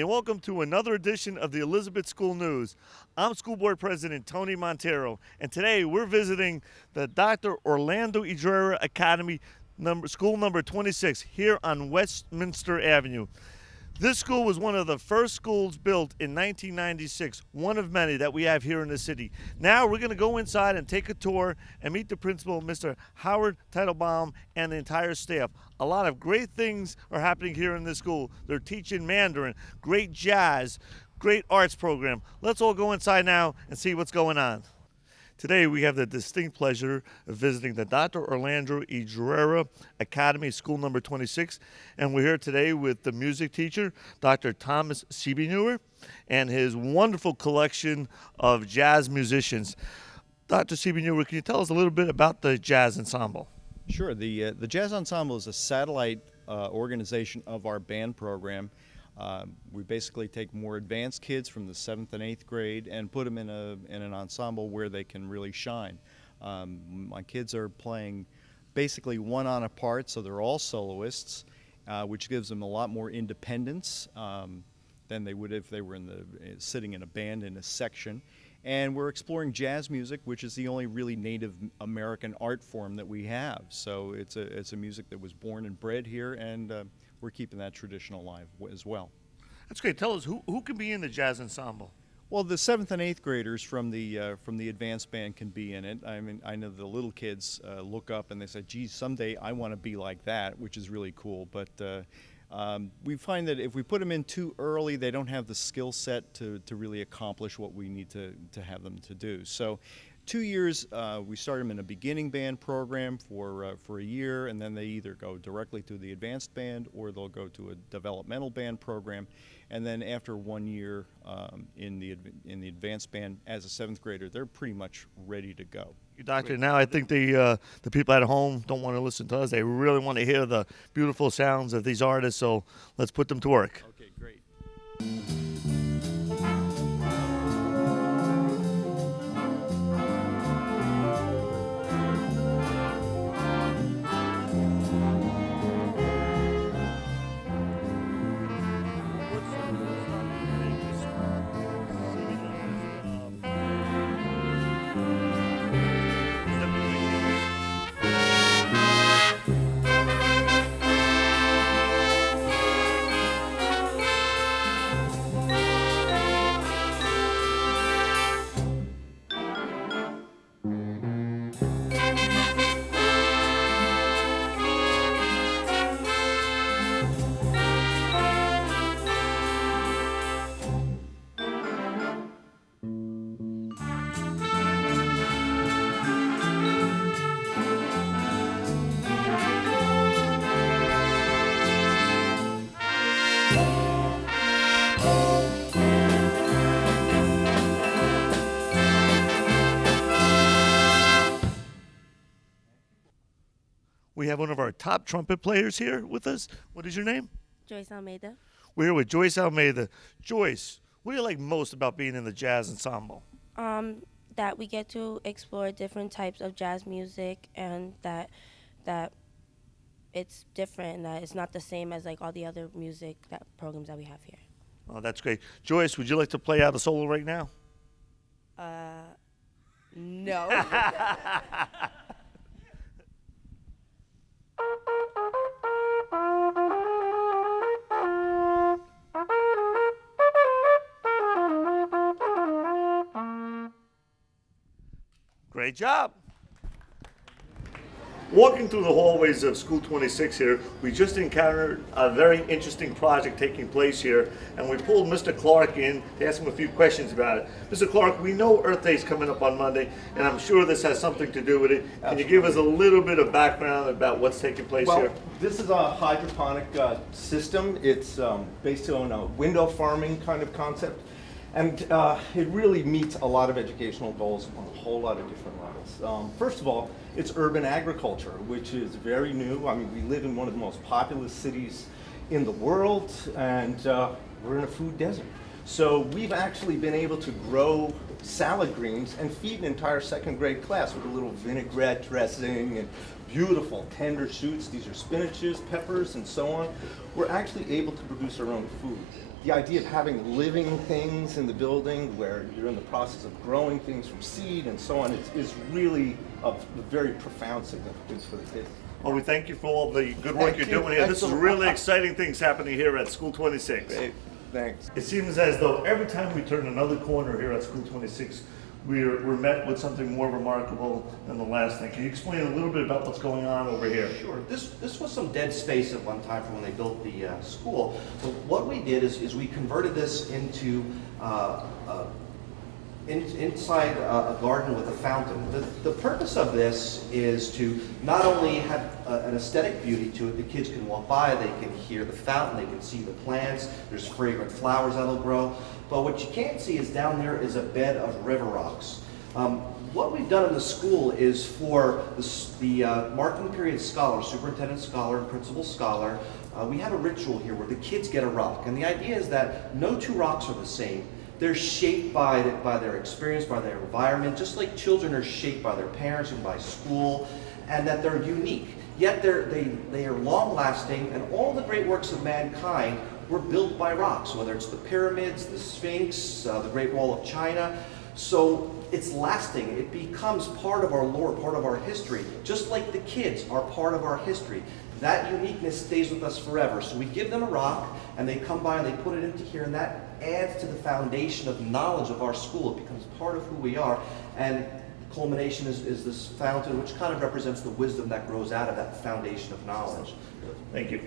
and welcome to another edition of the Elizabeth School News. I'm School Board President Tony Monteiro, and today we're visiting the Dr. Orlando Edreira Academy, school number 26, here on Westminster Avenue. This school was one of the first schools built in 1996, one of many that we have here in the city. Now we're going to go inside and take a tour and meet the principal, Mr. Howard Teitelbaum, and the entire staff. A lot of great things are happening here in this school. They're teaching Mandarin, great jazz, great arts program. Let's all go inside now and see what's going on. Today we have the distinct pleasure of visiting the Dr. Orlando Edreira Academy, school number 26, and we're here today with the music teacher, Dr. Thomas Siebenauer, and his wonderful collection of jazz musicians. Dr. Siebenauer, can you tell us a little bit about the jazz ensemble? Sure. The Jazz Ensemble is a satellite organization of our band program. We basically take more advanced kids from the 7th and 8th grade and put them in an ensemble where they can really shine. My kids are playing basically one on a part, so they're all soloists, which gives them a lot more independence than they would if they were sitting in a band in a section. And we're exploring jazz music, which is the only really Native American art form that we have. So it's a music that was born and bred here, and we're keeping that tradition alive as well. That's great. Tell us, who can be in the jazz ensemble? Well, the 7th and 8th graders from the advanced band can be in it. I mean, I know the little kids look up and they say, geez, someday I want to be like that, which is really cool. But we find that if we put them in too early, they don't have the skill set to really accomplish what we need to have them to do. So 2 years, we start them in a beginning band program for a year, and then they either go directly to the advanced band or they'll go to a developmental band program. And then after 1 year in the advanced band as a 7th grader, they're pretty much ready to go. Doctor, now I think the people at home don't want to listen to us. They really want to hear the beautiful sounds of these artists, so let's put them to work. Okay, great. We have one of our top trumpet players here with us. What is your name? Joyce Almeida. We're here with Joyce Almeida. Joyce, what do you like most about being in the jazz ensemble? That we get to explore different types of jazz music, and that it's different, and that it's not the same as like all the other music programs that we have here. Oh, that's great. Joyce, would you like to play out a solo right now? No. Great job. Walking through the hallways of School 26 here, we just encountered a very interesting project taking place here, and we pulled Mr. Clark in to ask him a few questions about it. Mr. Clark, we know Earth Day is coming up on Monday, and I'm sure this has something to do with it. Can you give us a little bit of background about what's taking place here? This is a hydroponic system. It's based on a window farming kind of concept. And it really meets a lot of educational goals on a whole lot of different levels. First of all, it's urban agriculture, which is very new. I mean, we live in one of the most populous cities in the world, and we're in a food desert. So we've actually been able to grow salad greens and feed an entire second grade class with a little vinaigrette dressing and beautiful tender shoots. These are spinaches, peppers, and so on. We're actually able to produce our own food. the idea of having living things in the building where you're in the process of growing things from seed and so on is really of very profound significance for the kids. Well, we thank you for all the good work Thank you're you. doing here. This is Excellent. really exciting things happening here at School 26. Great, thanks. It seems as though every time we turn another corner here at School 26, we're met with something more remarkable than the last thing. Can you explain a little bit about what's going on over here? Sure. This was some dead space at one time from when they built the school. So what we did is we converted this into inside a garden with a fountain. The purpose of this is to not only have an aesthetic beauty to it. The kids can walk by, they can hear the fountain, they can see the plants. There's fragrant flowers that'll grow. But what you can't see is down there is a bed of river rocks. What we've done in the school is for the marking period scholar, superintendent scholar, and principal scholar, we have a ritual here where the kids get a rock. And the idea is that no two rocks are the same. They're shaped by their experience, by their environment, just like children are shaped by their parents and by school, and that they're unique. Yet they are long-lasting, and all the great works of mankind were built by rocks, whether it's the pyramids, the Sphinx, the Great Wall of China. So it's lasting. It becomes part of our lore, part of our history, just like the kids are part of our history. That uniqueness stays with us forever. So we give them a rock, and they come by and they put it into here, and that adds to the foundation of knowledge of our school. It becomes part of who we are, and the culmination is this fountain, which kind of represents the wisdom that grows out of that foundation of knowledge. Thank you.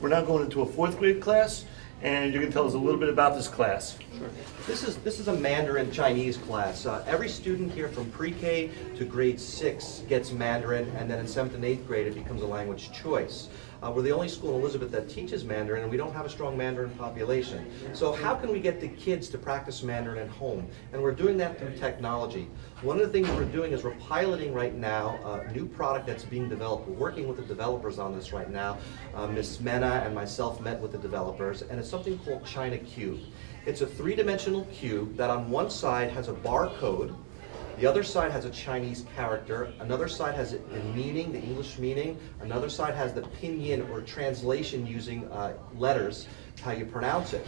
We're now going into a fourth grade class, and you can tell us a little bit about this class. Sure. This is a Mandarin Chinese class. Every student here from pre-K to grade 6 gets Mandarin, and then in 7th and 8th grade it becomes a language choice. We're the only school in Elizabeth that teaches Mandarin, and we don't have a strong Mandarin population. So how can we get the kids to practice Mandarin at home? And we're doing that through technology. One of the things we're doing is we're piloting right now a new product that's being developed. We're working with the developers on this right now. Ms. Mena and myself met with the developers, and it's something called China Cube. It's a three-dimensional cube that on one side has a barcode, the other side has a Chinese character, another side has a meaning, the English meaning, another side has the pinyin or translation using letters, how you pronounce it.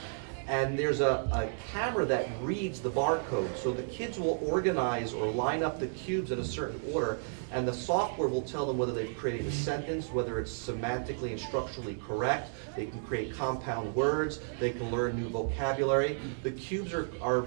And there's a camera that reads the barcode, so the kids will organize or line up the cubes in a certain order, and the software will tell them whether they've created a sentence, whether it's semantically and structurally correct. They can create compound words, they can learn new vocabulary. The cubes are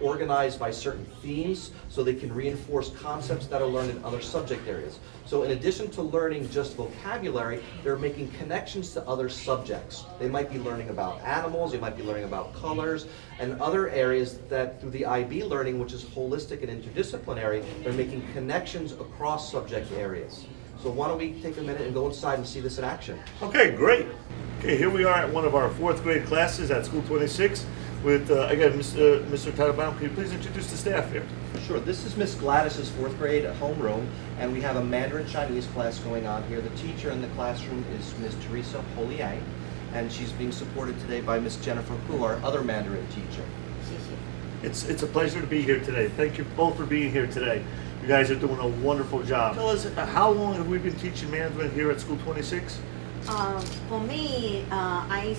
organized by certain themes, so they can reinforce concepts that are learned in other subject areas. So in addition to learning just vocabulary, they're making connections to other subjects. They might be learning about animals, they might be learning about colors, and other areas that through the IB learning, which is holistic and interdisciplinary, they're making connections across subject areas. So why don't we take a minute and go inside and see this in action? Okay, great. Okay, here we are at one of our fourth grade classes at School 26 with, again, Mr. Tarabaum. Can you please introduce the staff here? Sure, this is Miss Gladys's 4th grade homeroom, and we have a Mandarin Chinese class going on here. The teacher in the classroom is Miss Teresa Holiang, and she's being supported today by Miss Jennifer Hu, our other Mandarin teacher. It's a pleasure to be here today. Thank you both for being here today. You guys are doing a wonderful job. Tell us, how long have we been teaching Mandarin here at School 26? For me, I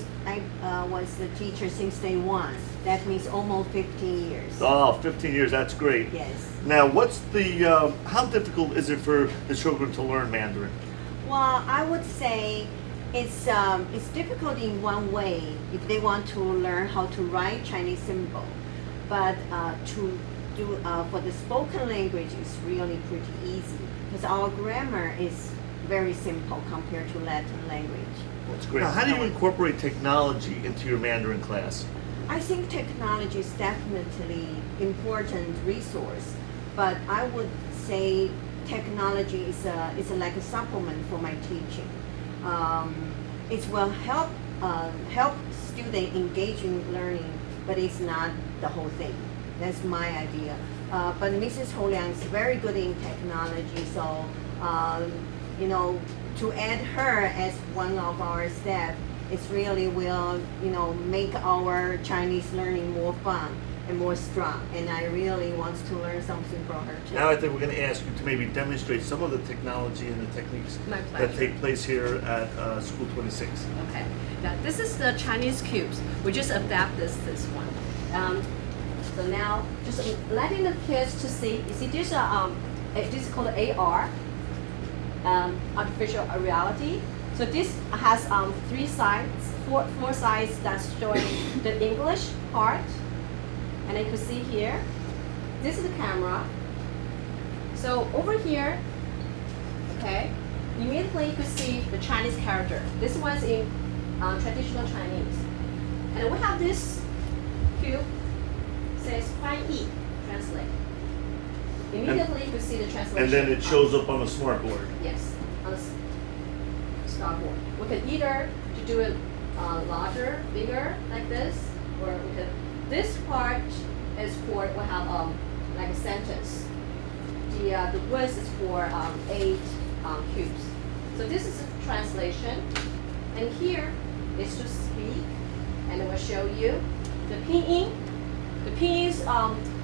was the teacher since day one. That means almost 15 years. Oh, 15 years, that's great. Yes. Now, what's the, how difficult is it for the children to learn Mandarin? Well, I would say it's difficult in one way if they want to learn how to write Chinese symbol, but to do for the spoken language is really pretty easy because our grammar is very simple compared to Latin language. That's great. Now, how do you incorporate technology into your Mandarin class? I think technology is definitely important resource, but I would say technology is like a supplement for my teaching. It will help student engage in learning, but it's not the whole thing. That's my idea. But Mrs. Holiang is very good in technology, so you know, to add her as one of our staff, it really will, you know, make our Chinese learning more fun. and more strong. And I really want to learn something from her too. Now I think we're going to ask you to maybe demonstrate some of the technology and the techniques My that pleasure. take place here at School 26. Okay. Now this is the Chinese cubes. We just adapt this one. So now just letting the kids to see. You see, this is called AR, artificial reality. So this has four sides that's showing the English part, and you can see here. This is the camera. So over here, okay, immediately you can see the Chinese character. This one's in traditional Chinese, and we have this cube says 翻译, translate. Immediately you can see the translation. And then it shows up on the smartboard. Yes, on the starboard. We can either do it larger, bigger, like this, or we can. This part is for we have like a sentence. The width is for 8 cubes. So this is a translation, and here is to speak, and it will show you the pinyin. The pinyin is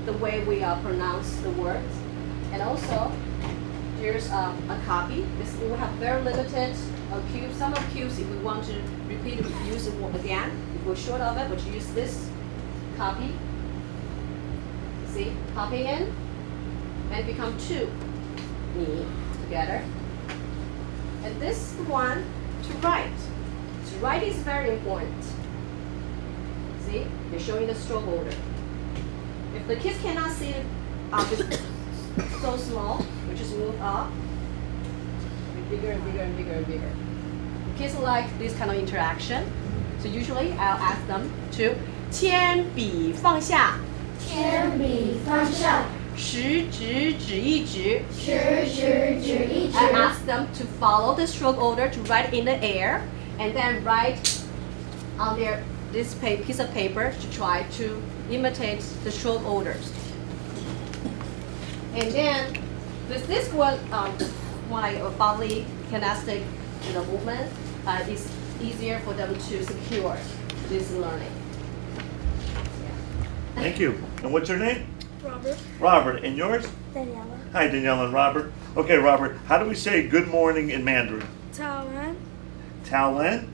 the way we pronounce the words, and also here's a copy. We have very limited cubes. Some of cubes, if we want to repeat it, we use it again. If we're short of it, we use this copy. See, copy in, and become 2 together. And this one to write. To write is very important. See, they're showing the stroke order. If the kids cannot see it, it's so small, we just move up. Bigger and bigger and bigger and bigger. Kids like this kind of interaction, so usually I'll ask them to 铅笔放下，铅笔放上，食指指一指。食指指一指。 I ask them to follow the stroke order to write in the air, and then write on this piece of paper to try to imitate the stroke orders. And then with this one, more like a bodily kinesthetic movement, it's easier for them to secure this learning. Thank you. And what's your name? Robert. Robert. And yours? Daniela. Hi, Danielle and Robert. Okay, Robert, how do we say good morning in Mandarin? Taoan. Taolen?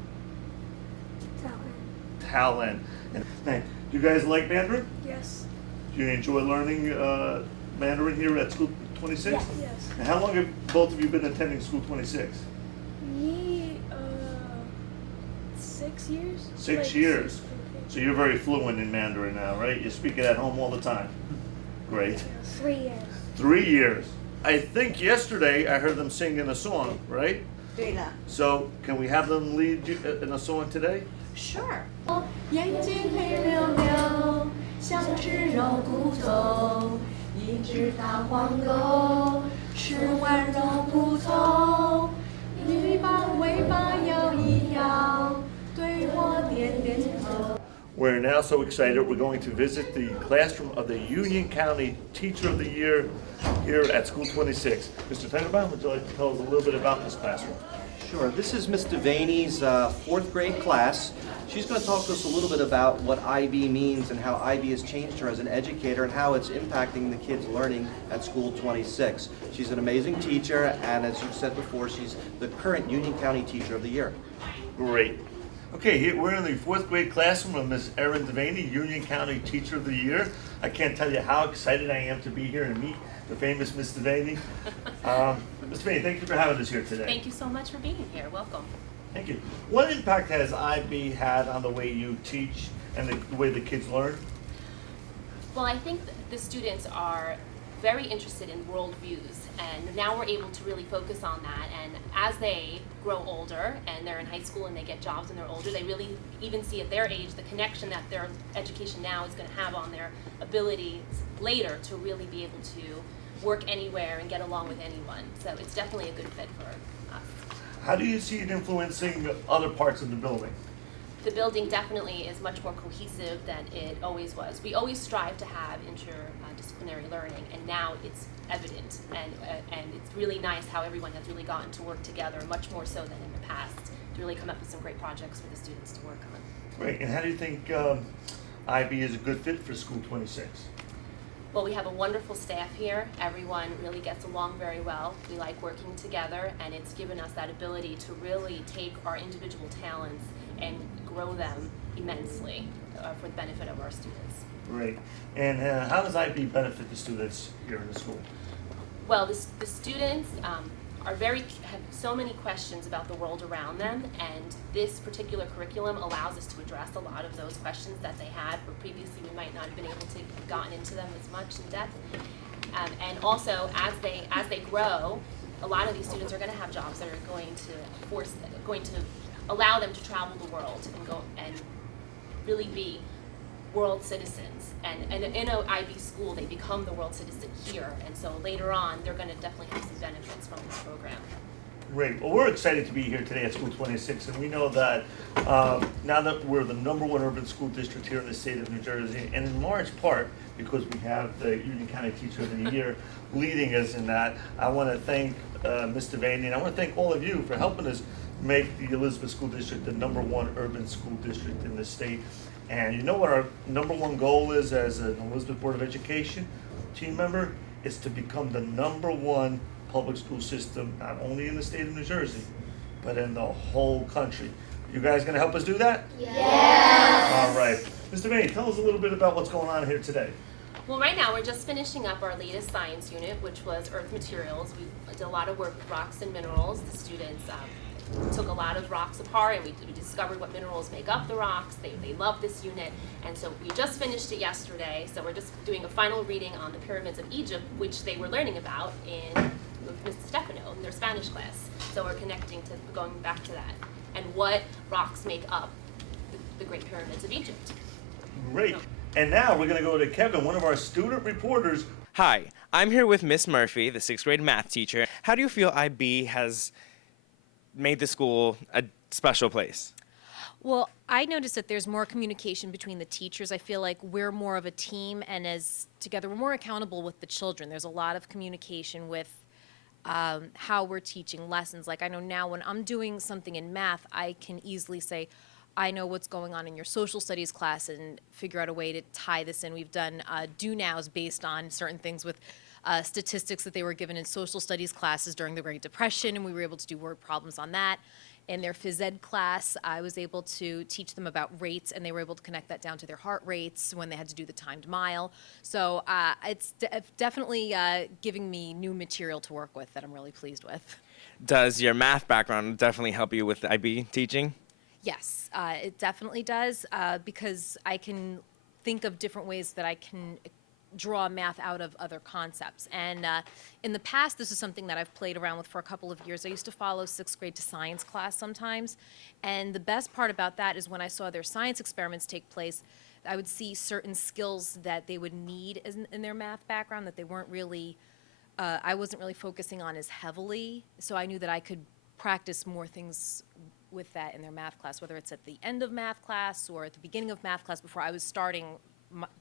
Taoan. Taolen. And do you guys like Mandarin? Yes. Do you enjoy learning Mandarin here at School 26? Yes. And how long have both of you been attending School 26? Me, 6 years. 6 years. So you're very fluent in Mandarin now, right? You speak it at home all the time. Great. 3 years. 3 years. I think yesterday I heard them singing a song, right? 对了。 So can we have them lead you in a song today? Sure. 眼睛黑溜溜，像只肉骨头，一只大黄狗，吃完肉骨头，你把尾巴摇一摇，对我点点头。 We're now so excited. We're going to visit the classroom of the Union County Teacher of the Year here at School 26. Mr. Tenenbaum, would you like to tell us a little bit about this classroom? Sure. This is Ms. Devaney's 4th grade class. She's going to talk to us a little bit about what IB means and how IB has changed her as an educator and how it's impacting the kids' learning at School 26. She's an amazing teacher, and as you've said before, she's the current Union County Teacher of the Year. Great. Okay, here we're in the 4th grade classroom of Miss Erin Devaney, Union County Teacher of the Year. I can't tell you how excited I am to be here and meet the famous Miss Devaney. Miss Devaney, thank you for having us here today. Thank you so much for being here. Welcome. Thank you. What impact has IB had on the way you teach and the way the kids learn? Well, I think the students are very interested in worldviews, and now we're able to really focus on that. And as they grow older and they're in high school and they get jobs and they're older, they really even see at their age the connection that their education now is going to have on their abilities later to really be able to work anywhere and get along with anyone. So it's definitely a good fit for us. How do you see it influencing other parts of the building? The building definitely is much more cohesive than it always was. We always strive to have interdisciplinary learning, and now it's evident, and it's really nice how everyone has really gotten to work together, much more so than in the past, to really come up with some great projects for the students to work on. Great. And how do you think IB is a good fit for School 26? Well, we have a wonderful staff here. Everyone really gets along very well. We like working together, and it's given us that ability to really take our individual talents and grow them immensely for the benefit of our students. Great. And how does IB benefit the students here in the school? Well, the students have so many questions about the world around them, and this particular curriculum allows us to address a lot of those questions that they had, where previously we might not have been able to have gotten into them as much in depth. And also, as they grow, a lot of these students are going to have jobs that are going to allow them to travel the world and go and really be world citizens. And in an IB school, they become the world citizen here, and so later on, they're going to definitely have some benefits from this program. Great. Well, we're excited to be here today at School 26, and we know that now that we're the #1 urban school district here in the state of New Jersey, and in large part because we have the Union County Teacher of the Year leading us in that, I want to thank Mr. Vaney, and I want to thank all of you for helping us make the Elizabeth School District the #1 urban school district in the state. And you know what our #1 goal is as an Elizabeth Board of Education team member? Is to become the #1 public school system, not only in the state of New Jersey, but in the whole country. You guys gonna help us do that? Yes. All right. Mr. May, tell us a little bit about what's going on here today. Well, right now we're just finishing up our latest science unit, which was earth materials. We did a lot of work with rocks and minerals. The students took a lot of rocks apart, and we discovered what minerals make up the rocks. They love this unit, and so we just finished it yesterday. So we're just doing a final reading on the pyramids of Egypt, which they were learning about with Mr. Stefano in their Spanish class. So we're connecting to going back to that and what rocks make up the Great Pyramids of Egypt. Great. And now we're gonna go to Kevin, one of our student reporters. Hi, I'm here with Miss Murphy, the 6th grade math teacher. How do you feel IB has made the school a special place? Well, I noticed that there's more communication between the teachers. I feel like we're more of a team, and as together we're more accountable with the children. There's a lot of communication with how we're teaching lessons. Like I know now when I'm doing something in math, I can easily say, I know what's going on in your social studies class and figure out a way to tie this in. We've done do-nows based on certain things with statistics that they were given in social studies classes during the Great Depression, and we were able to do word problems on that. In their phys ed class, I was able to teach them about rates, and they were able to connect that down to their heart rates when they had to do the timed mile. So it's definitely giving me new material to work with that I'm really pleased with. Does your math background definitely help you with IB teaching? Yes, it definitely does, because I can think of different ways that I can draw math out of other concepts. And in the past, this is something that I've played around with for a couple of years. I used to follow 6th grade to science class sometimes. And the best part about that is when I saw their science experiments take place, I would see certain skills that they would need in their math background that they weren't really, I wasn't really focusing on as heavily. So I knew that I could practice more things with that in their math class, whether it's at the end of math class or at the beginning of math class before I was starting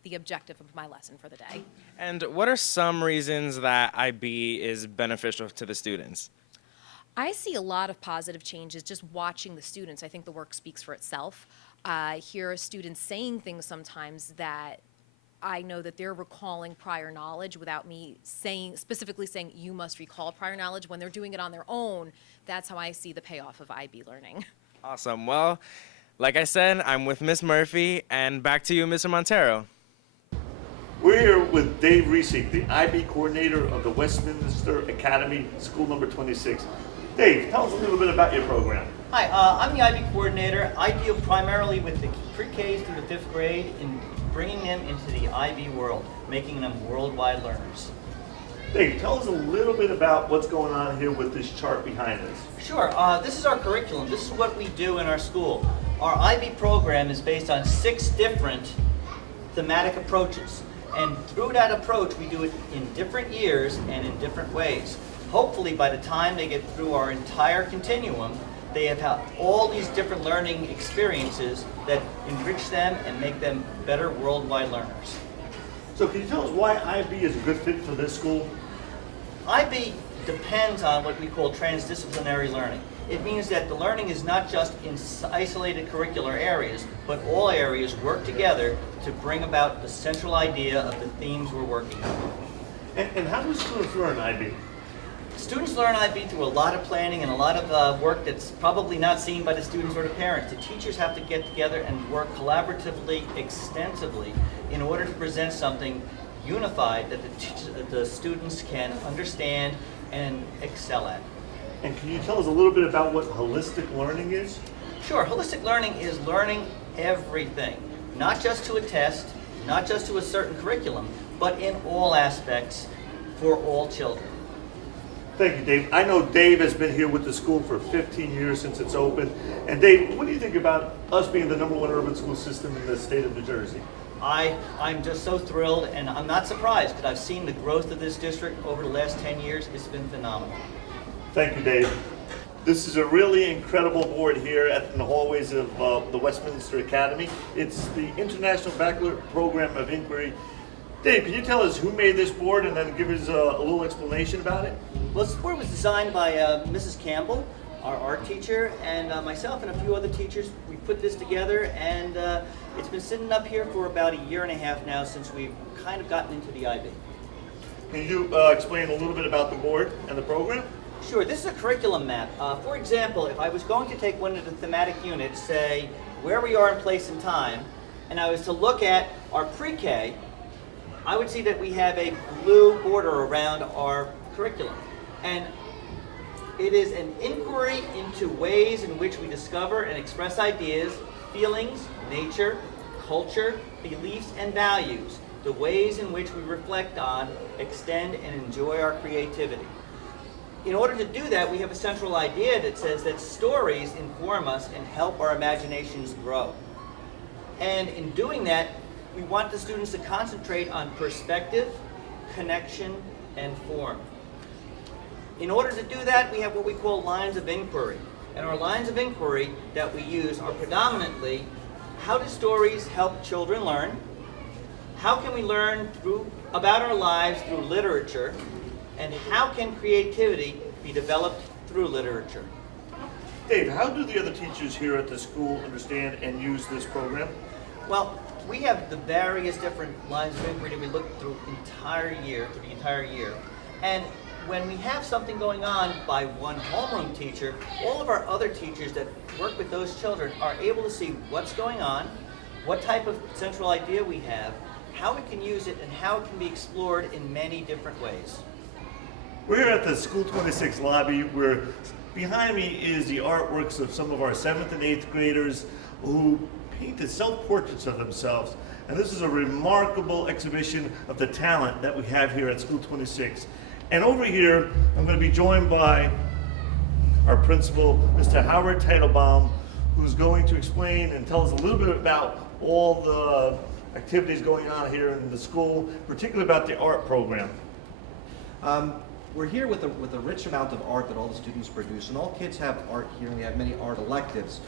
the objective of my lesson for the day. And what are some reasons that IB is beneficial to the students? I see a lot of positive changes just watching the students. I think the work speaks for itself. I hear students saying things sometimes that I know that they're recalling prior knowledge without me specifically saying you must recall prior knowledge. When they're doing it on their own, that's how I see the payoff of IB learning. Awesome. Well, like I said, I'm with Miss Murphy, and back to you, Mr. Monteiro. We're here with Dave Reesick, the IB coordinator of the Westminster Academy, School number 26. Dave, tell us a little bit about your program. Hi, I'm the IB coordinator. I deal primarily with the pre-Ks through the 5th grade in bringing them into the IB world, making them worldwide learners. Dave, tell us a little bit about what's going on here with this chart behind us. Sure, this is our curriculum. This is what we do in our school. Our IB program is based on 6 different thematic approaches. And through that approach, we do it in different years and in different ways. Hopefully, by the time they get through our entire continuum, they have had all these different learning experiences that enrich them and make them better worldwide learners. So can you tell us why IB is a good fit for this school? IB depends on what we call transdisciplinary learning. It means that the learning is not just in isolated curricular areas, but all areas work together to bring about the central idea of the themes we're working on. And how do students learn IB? Students learn IB through a lot of planning and a lot of work that's probably not seen by the students or the parents. The teachers have to get together and work collaboratively, extensively, in order to present something unified that the students can understand and excel at. And can you tell us a little bit about what holistic learning is? Sure, holistic learning is learning everything, not just to a test, not just to a certain curriculum, but in all aspects for all children. Thank you, Dave. I know Dave has been here with the school for 15 years since it's opened. And Dave, what do you think about us being the #1 urban school system in the state of New Jersey? I'm just so thrilled, and I'm not surprised because I've seen the growth of this district over the last 10 years. It's been phenomenal. Thank you, Dave. This is a really incredible board here in the hallways of the Westminster Academy. It's the International Baccalaureate Program of Inquiry. Dave, can you tell us who made this board and then give us a little explanation about it? Well, this board was designed by Mrs. Campbell, our art teacher, and myself and a few other teachers. We put this together, and it's been sitting up here for about a year and a half now since we've kind of gotten into the IB. Can you explain a little bit about the board and the program? Sure, this is a curriculum map. For example, if I was going to take one of the thematic units, say where we are in place and time, and I was to look at our pre-K, I would see that we have a blue border around our curriculum. And it is an inquiry into ways in which we discover and express ideas, feelings, nature, culture, beliefs, and values, the ways in which we reflect on, extend, and enjoy our creativity. In order to do that, we have a central idea that says that stories inform us and help our imaginations grow. And in doing that, we want the students to concentrate on perspective, connection, and form. In order to do that, we have what we call lines of inquiry. And our lines of inquiry that we use are predominantly, how do stories help children learn? How can we learn about our lives through literature? And how can creativity be developed through literature? Dave, how do the other teachers here at the school understand and use this program? Well, we have the various different lines of inquiry that we look through the entire year. And when we have something going on by one homeroom teacher, all of our other teachers that work with those children are able to see what's going on, what type of central idea we have, how we can use it, and how it can be explored in many different ways. We're here at the School 26 lobby where behind me is the artworks of some of our 7th and 8th graders who painted self-portraits of themselves. And this is a remarkable exhibition of the talent that we have here at School 26. And over here, I'm going to be joined by our principal, Mr. Howard Teitelbaum, who's going to explain and tell us a little bit about all the activities going on here in the school, particularly about the art program. We're here with a rich amount of art that all the students produce, and all kids have art here, and we have many art electives.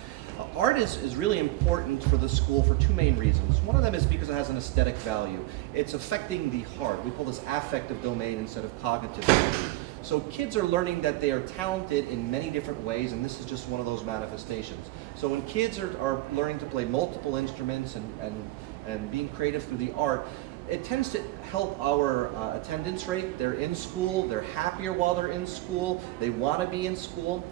Art is really important for the school for two main reasons. One of them is because it has an aesthetic value. It's affecting the heart. We call this affective domain instead of cognitive domain. So kids are learning that they are talented in many different ways, and this is just one of those manifestations. So when kids are learning to play multiple instruments and being creative through the art, it tends to help our attendance rate. They're in school, they're happier while they're in school, they want to be in school.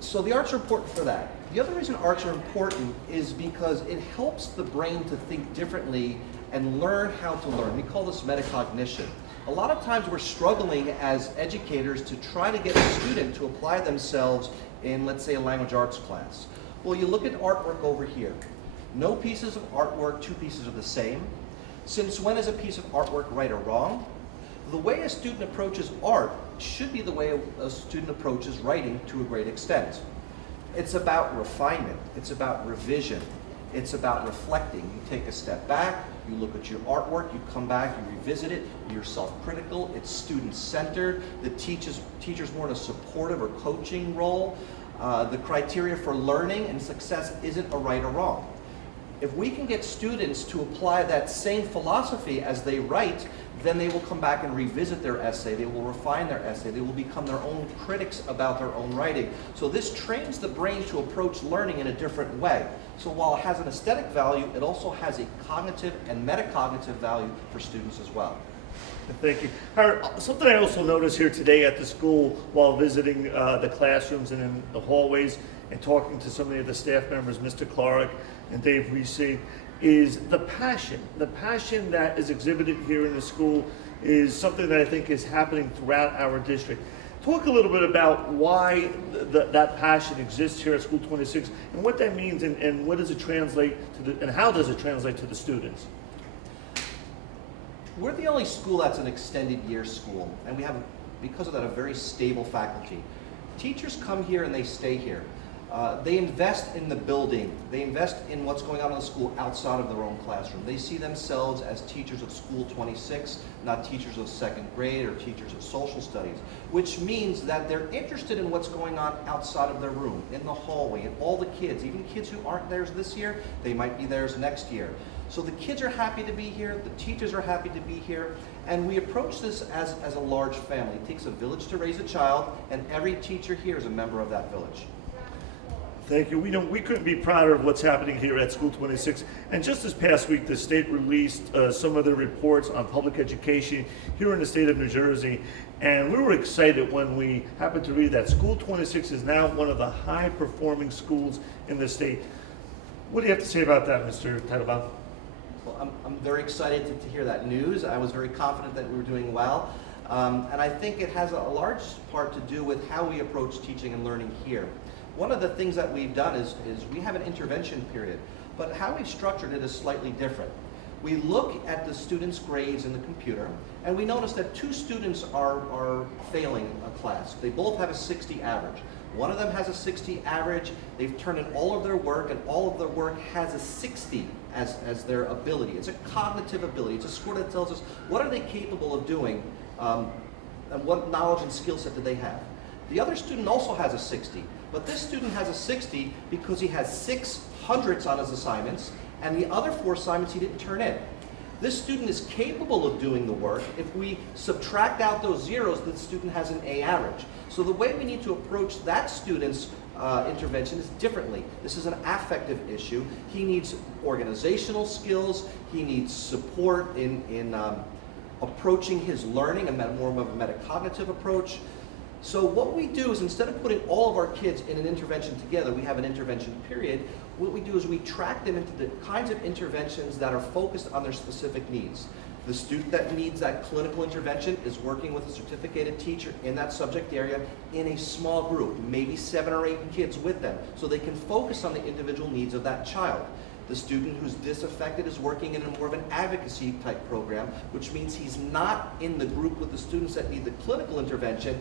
So the arts are important for that. The other reason arts are important is because it helps the brain to think differently and learn how to learn. We call this metacognition. A lot of times we're struggling as educators to try to get a student to apply themselves in, let's say, a language arts class. Well, you look at artwork over here. No pieces of artwork, two pieces are the same. Since when is a piece of artwork right or wrong? The way a student approaches art should be the way a student approaches writing to a great extent. It's about refinement, it's about revision, it's about reflecting. You take a step back, you look at your artwork, you come back, you revisit it, you're self-critical, it's student-centered, the teacher's more in a supportive or coaching role. The criteria for learning and success isn't a right or wrong. If we can get students to apply that same philosophy as they write, then they will come back and revisit their essay, they will refine their essay, they will become their own critics about their own writing. So this trains the brain to approach learning in a different way. So while it has an aesthetic value, it also has a cognitive and metacognitive value for students as well. Thank you. Howard, something I also noticed here today at the school while visiting the classrooms and in the hallways and talking to so many of the staff members, Mr. Clark and Dave Reese, is the passion. The passion that is exhibited here in the school is something that I think is happening throughout our district. Talk a little bit about why that passion exists here at School 26 and what that means and what does it translate to and how does it translate to the students? We're the only school that's an extended year school, and we have, because of that, a very stable faculty. Teachers come here and they stay here. They invest in the building. They invest in what's going on in the school outside of their own classroom. They see themselves as teachers of School 26, not teachers of second grade or teachers of social studies, which means that they're interested in what's going on outside of their room, in the hallway, and all the kids, even kids who aren't theirs this year, they might be theirs next year. So the kids are happy to be here, the teachers are happy to be here, and we approach this as a large family. It takes a village to raise a child, and every teacher here is a member of that village. Thank you. We couldn't be prouder of what's happening here at School 26. And just this past week, the state released some of the reports on public education here in the state of New Jersey. And we were excited when we happened to read that School 26 is now one of the high-performing schools in the state. What do you have to say about that, Mr. Titlebaum? Well, I'm very excited to hear that news. I was very confident that we were doing well. And I think it has a large part to do with how we approach teaching and learning here. One of the things that we've done is we have an intervention period, but how we've structured it is slightly different. We look at the students' grades in the computer, and we notice that 2 students are failing a class. They both have a 60 average. One of them has a 60 average, they've turned in all of their work, and all of their work has a 60 as their ability. It's a cognitive ability. It's a score that tells us what are they capable of doing, and what knowledge and skill set do they have. The other student also has a 60, but this student has a 60 because he has 6 hundredths on his assignments, and the other 4 assignments he didn't turn in. This student is capable of doing the work. If we subtract out those zeros, the student has an A average. So the way we need to approach that student's intervention is differently. This is an affective issue. He needs organizational skills. He needs support in approaching his learning, more of a metacognitive approach. So what we do is, instead of putting all of our kids in an intervention together, we have an intervention period. What we do is we track them into the kinds of interventions that are focused on their specific needs. The student that needs that clinical intervention is working with a certificated teacher in that subject area in a small group, maybe 7 or 8 kids with them, so they can focus on the individual needs of that child. The student who's disaffected is working in more of an advocacy type program, which means he's not in the group with the students that need the clinical intervention.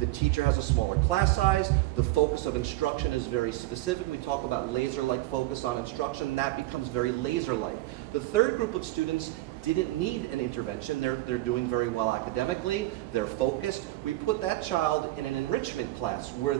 The teacher has a smaller class size. The focus of instruction is very specific. We talk about laser-like focus on instruction. That becomes very laser-like. The third group of students didn't need an intervention. They're doing very well academically. They're focused. We put that child in an enrichment class where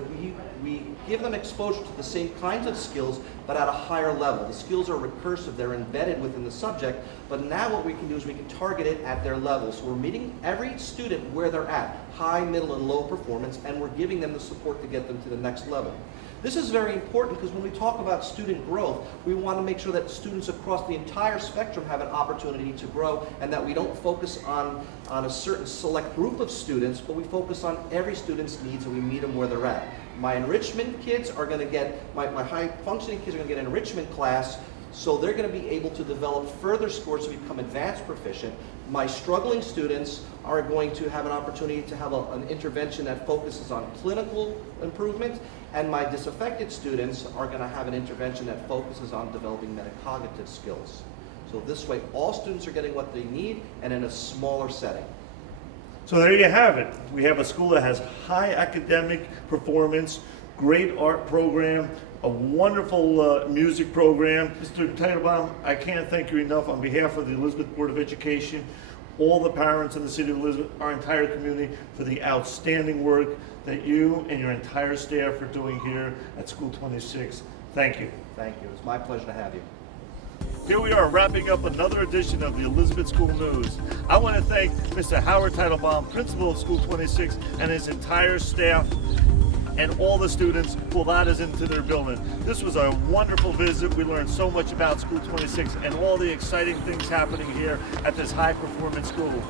we give them exposure to the same kinds of skills, but at a higher level. The skills are recursive. They're embedded within the subject. But now what we can do is we can target it at their level. So we're meeting every student where they're at, high, middle, and low performance, and we're giving them the support to get them to the next level. This is very important because when we talk about student growth, we want to make sure that students across the entire spectrum have an opportunity to grow, and that we don't focus on a certain select group of students, but we focus on every student's needs and we meet them where they're at. My enrichment kids are going to get, my high functioning kids are going to get an enrichment class, so they're going to be able to develop further scores to become advanced proficient. My struggling students are going to have an opportunity to have an intervention that focuses on clinical improvement, and my disaffected students are going to have an intervention that focuses on developing metacognitive skills. So this way, all students are getting what they need and in a smaller setting. So there you have it. We have a school that has high academic performance, great art program, a wonderful music program. Mr. Titlebaum, I can't thank you enough on behalf of the Elizabeth Board of Education, all the parents in the city of Elizabeth, our entire community, for the outstanding work that you and your entire staff are doing here at School 26. Thank you. Thank you. It's my pleasure to have you. Here we are wrapping up another edition of the Elizabeth School News. I want to thank Mr. Howard Teitelbaum, principal of School 26, and his entire staff and all the students who allowed us into their building. This was a wonderful visit. We learned so much about School 26 and all the exciting things happening here at this high-performance school.